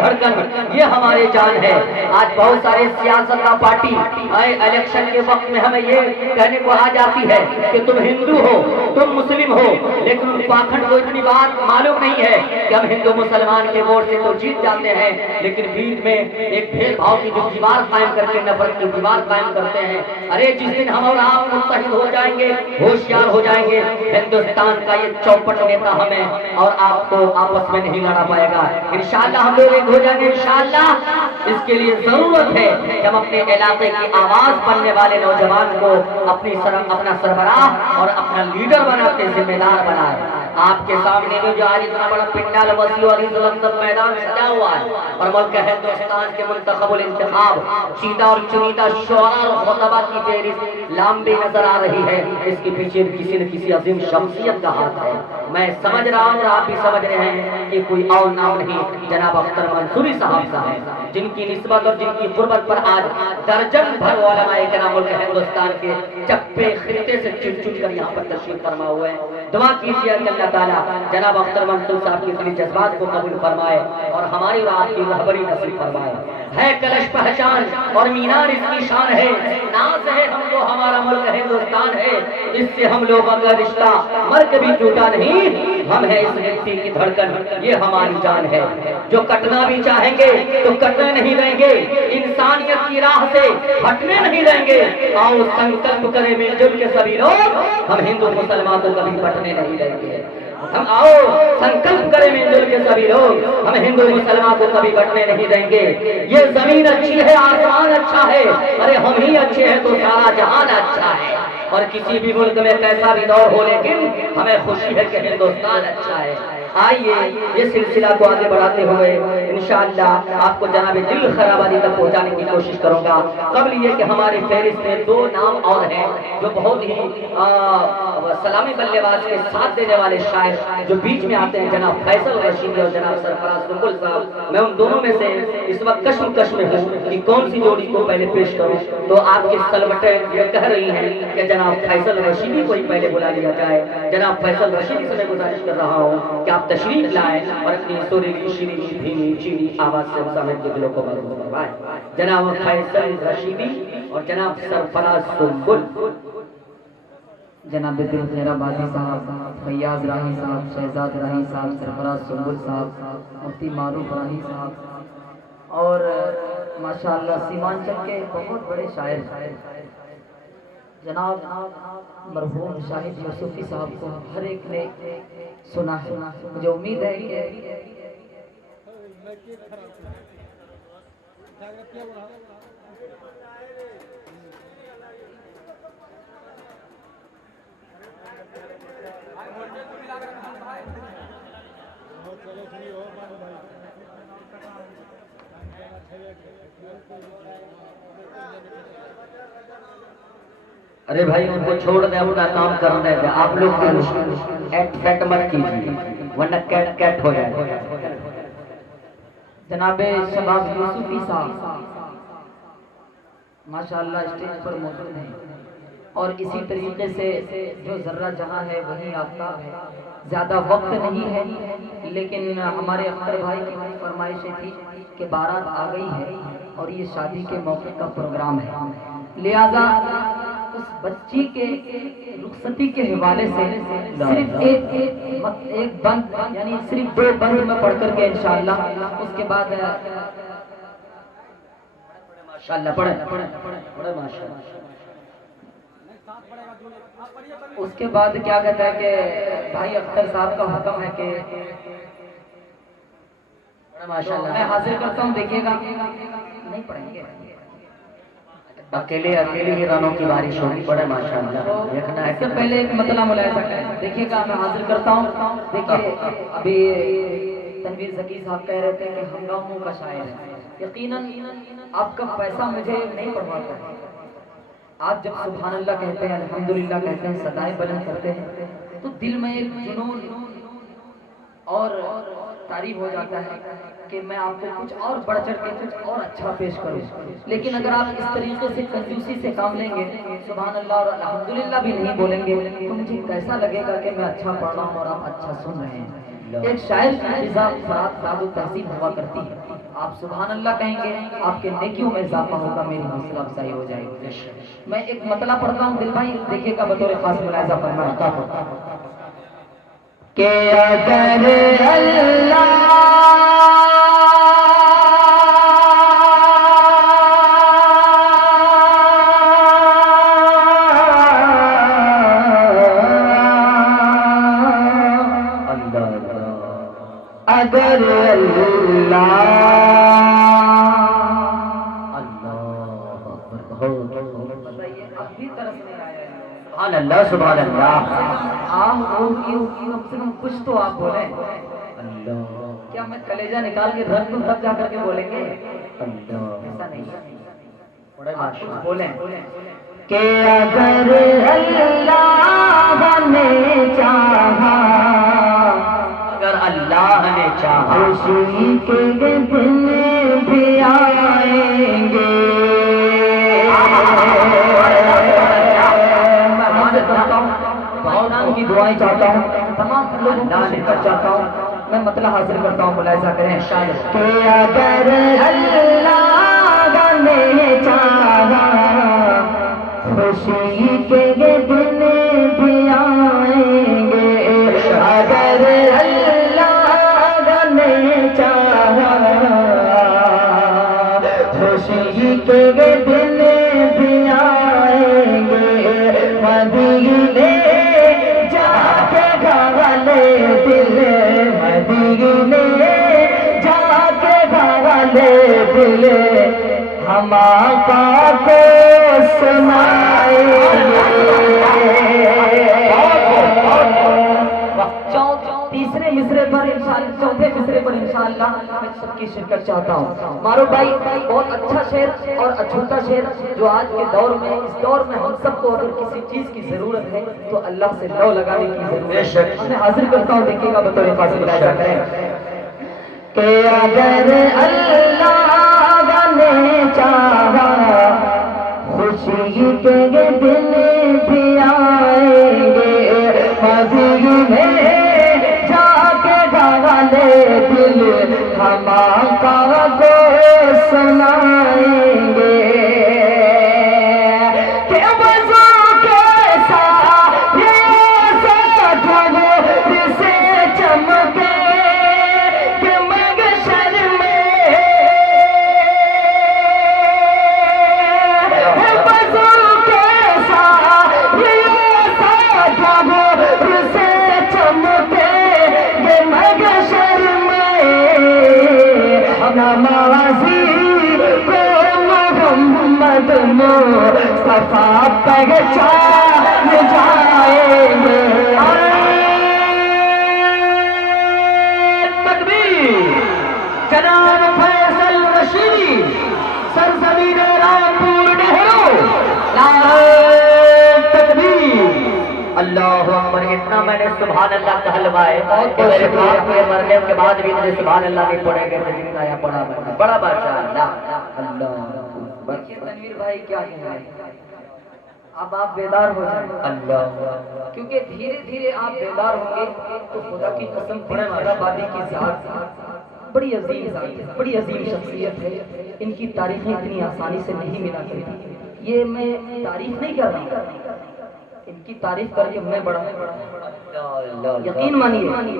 دھڑکن، یہ ہماری جان ہے۔ آج بہت سارے سیاستہ پارٹی الیکشن کے وقت میں ہمیں یہ کہنے کو آ جاتی ہے کہ تم ہندو ہو، تم مسلم ہو، لیکن ان پاکھنڈ کو اتنی بات معلوم نہیں ہے کہ ہم ہندو مسلمان کے ووٹ سے تو جیت جاتے ہیں، لیکن بیچ میں ایک بھید بھاؤ کی جو دیوار قائم کر کے نفرت کی دیوار قائم کرتے ہیں۔ ارے جس دن ہم اور آپ متحد ہو جائیں گے، ہوشیار ہو جائیں گے، ہندوستان کا یہ چوپٹ نیتا ہمیں اور آپ کو آپس میں نہیں لڑا پائے گا۔ انشاءاللہ ہم لوگ ایک ہو جائیں گے انشاءاللہ۔ اس کے لیے ضرورت ہے کہ ہم اپنے علاقے کی آواز بننے والے نوجوان کو اپنا سربراہ اور اپنا لیڈر بنا کے ذمہ دار بنائے۔ آپ کے سامنے میں جو آج اتنا بڑا پنڈال وسیع اور مقدس میدان سجا ہوا ہے اور ملک ہندوستان کے منتخب الانتخاب چیدہ اور چنیدہ شعراء اور خطبہ کی فہرست لمبی نظر آ رہی ہے، اس کے پیچھے کسی نہ کسی عظیم شخصیت کا ہاتھ ہے۔ میں سمجھ رہا ہوں اور آپ بھی سمجھ رہے ہیں کہ کوئی اور نام نہیں جناب اختر منصوری صاحب کا ہے، جن کی نسبت اور جن کی قربت پر آج درجن بھر علماء کرام ملک ہندوستان کے چپے خطے سے چن چن کر یہاں پر تشریف فرما ہوئے ہیں۔ دعا کیجیے کہ اللہ تعالیٰ جناب اختر منصور صاحب کی دلی جذبات کو قبول فرمائے اور ہماری اور آپ کی رہبری نصیب فرمائے۔ ہے کلش پہچان اور مینار اس کی شان ہے، ناز ہے ہم کو ہمارا ملک ہندوستان ہے، اس سے ہم لوگوں کا رشتہ مر کبھی ٹوٹا نہیں، ہم ہیں اس مٹی کی دھڑکن، یہ ہماری جان ہے۔ جو کٹنا بھی چاہیں گے تو کٹنے نہیں دیں گے، انسانیت کی راہ سے ہٹنے نہیں دیں گے۔ آؤ سنکلپ کریں مل جل کے سبھی لوگ، ہم ہندو مسلمان کو کبھی بٹنے نہیں دیں گے۔ ہم آؤ سنکلپ کریں مل جل کے سبھی لوگ، ہم ہندو مسلمان کو کبھی بٹنے نہیں دیں گے۔ یہ زمین اچھی ہے، آسمان اچھا ہے، ارے ہم ہی اچھے ہیں تو سارا جہان اچھا ہے۔ اور کسی بھی ملک میں کیسا بھی دور ہو لیکن ہمیں خوشی ہے کہ ہندوستان اچھا ہے۔ آئیے یہ سلسلہ کو آگے بڑھاتے ہوئے انشاءاللہ آپ کو جناب دل خرابادی تک پہنچانے کی کوشش کروں گا۔ قبل یہ کہ ہماری فہرست میں دو نام اور ہیں جو بہت ہی سلامی بلے باز کے ساتھ دینے والے شاعر جو بیچ میں آتے ہیں، جناب فیصل رشیدی اور جناب سرفراز سنبل صاحب۔ میں ان دونوں میں سے اس وقت کشمکش میں ہوں کہ کون سی جوڑی کو پہلے پیش کروں، تو آپ کی سلوٹیں یہ کہہ رہی ہیں کہ جناب فیصل رشیدی کو ہی پہلے بلا لیا جائے۔ جناب فیصل رشیدی سے میں گزارش کر رہا ہوں کہ آپ تشریف لائیں اور اپنی سریلی شیرینی دھیمی چینی آواز سے مسامعین کے دلوں کو مغلوب کروائیں۔ جناب فیصل رشیدی اور جناب سرفراز سنبل۔ جناب دل خیر آبادی صاحب، فیاض راہی صاحب، شہزاد راہی صاحب، سرفراز سنبل صاحب، مفتی معروف راہی صاحب اور ماشاءاللہ سیمانچل کے بہت بڑے شاعر جناب مرحوم شاہد یوسفی صاحب کو ہر ایک نے سنا ہے۔ مجھے امید ہے کہ ارے بھائی ان کو چھوڑ دیں، اپنا کام کرنے دیں، آپ لوگ ایٹ فیٹ مت کیجیے ورنہ کیٹ کیٹ ہو جائے۔ جناب شباب یوسفی صاحب ماشاءاللہ اسٹیج پر موجود ہیں اور اسی طریقے سے جو ذرہ جہاں ہے وہی آفتاب ہے۔ زیادہ وقت نہیں ہے لیکن ہمارے اختر بھائی کی فرمائشیں تھی کہ بارات آ گئی ہے اور یہ شادی کے موقع کا پروگرام ہے، لہذا اس بچی کے رخصتی کے حوالے سے صرف ایک بند یعنی صرف دو بند میں پڑھ کر کے انشاءاللہ اس کے بعد ماشاءاللہ پڑھیں ماشاءاللہ۔ اس کے بعد کیا کہتا ہے کہ بھائی اختر صاحب کا حکم ہے کہ ماشاءاللہ میں حاضر کرتا ہوں، دیکھیے گا نہیں پڑھیں گے، اکیلے ہی رنوں کی بارش ہوگی، پڑے ماشاءاللہ۔ دیکھنا ہے اس سے پہلے ایک مطلع ملاحظہ کریں، دیکھیے گا میں حاضر کرتا ہوں۔ دیکھیے ابھی تنویر ذکی صاحب کہہ رہے تھے کہ ہنگاموں کا شاعر ہے، یقیناً آپ کا پیسہ مجھے نہیں پڑھواتا ہے۔ آپ جب سبحان اللہ کہتے ہیں، الحمدللہ کہتے ہیں، صدائے بلند کرتے ہیں تو دل میں ایک جنون اور تعریف ہو جاتا ہے کہ میں آپ کو کچھ اور بڑھ چڑھ کے کچھ اور اچھا پیش کروں، لیکن اگر آپ اس طریقے سے کنجوسی سے کام لیں گے، سبحان اللہ اور الحمدللہ بھی نہیں بولیں گے تو مجھے کیسا لگے گا کہ میں اچھا پڑھ رہا ہوں اور آپ اچھا سن رہے ہیں۔ ایک شاعر کی فضا فرات داد و تہذیب ہوا کرتی ہے، آپ سبحان اللہ کہیں گے، آپ کے نیکیوں میں اضافہ ہوگا، میری حوصلہ افزائی ہو جائے گی۔ میں ایک مطلع پڑھتا ہوں دل بھائی، دیکھیے گا بطور خاص ملاحظہ فرمائے کہ اگر اگر سبحان اللہ سبحان اللہ، کچھ تو آپ بولیں۔ کیا میں کلیجہ نکال کے رکھ دوں تب جا کر کے بولیں گے؟ ایسا نہیں، آپ کچھ بولیں کہ اگر اللہ نے چاہا، اگر اللہ نے چاہا خوشی کے دن بھی آئیں گے۔ بہت کی دعائیں چاہتا ہوں، تمام لوگوں کو شرکت چاہتا ہوں، میں مطلب حاصل کرتا ہوں، ملاحظہ کریں کہ اگر اللہ نے چاہا خوشی کے دن بھی آئیں گے، اگر اللہ نے چاہا خوشی کے دن بھی آئیں گے، مدینے جا کے گھوالے دل، مدینے جا کے گھوالے دل ہم آقا کو سنائیں تیسرے مصرے پر انشاءاللہ، چوتھے مصرے پر انشاءاللہ میں سب کی شرکت چاہتا ہوں۔ مارو بھائی بہت اچھا شعر اور اچھوتا شعر جو آج کے دور میں، اس دور میں ہم سب کو اگر کسی چیز کی ضرورت ہے تو اللہ سے لو لگانے کی ضرورت ہے۔ میں حاضر کرتا ہوں، دیکھیے گا بطور خاص ملاحظہ کریں کہ اگر اللہ نے چاہا خوشی کے دن بھی آئیں گے، مدینے جا کے گھوالے دل ہم آقا کو سنائیں گے کہ وضو کیسا یہ ساتھ سے چمکے کہ محشر میں، وضو کیسا یہ ساتھ سے چمکے کہ محشر میں نمازی کو محمد مصطفیٰ پہچان جائیں گے۔ تکبیر! جناب فیصل رشیدی، سرزمین رامپور نہرو، نعرہ تکبیر! اللہ اکبر! اتنا میں نے سبحان اللہ کا حلوہ ہے کہ میرے باپ کے مرنے کے بعد بھی مجھے سبحان اللہ نہیں پڑے گا، جتنا یا پڑھا میں نے، بڑا بادشاہ اللہ اللہ۔ دیکھیے تنویر بھائی کیا کہہ رہے ہیں، اب آپ بیدار ہو جائیں اللہ، کیونکہ دھیرے دھیرے آپ بیدار ہوں گے تو خدا کی قسم آبادی کی ذات بڑی عظیم ذات ہے، بڑی عظیم شخصیت ہے، ان کی تاریخیں اتنی آسانی سے نہیں ملا کرتی۔ یہ میں تعریف نہیں کر رہا، ان کی تعریف کر کے میں بڑا یقین مانیے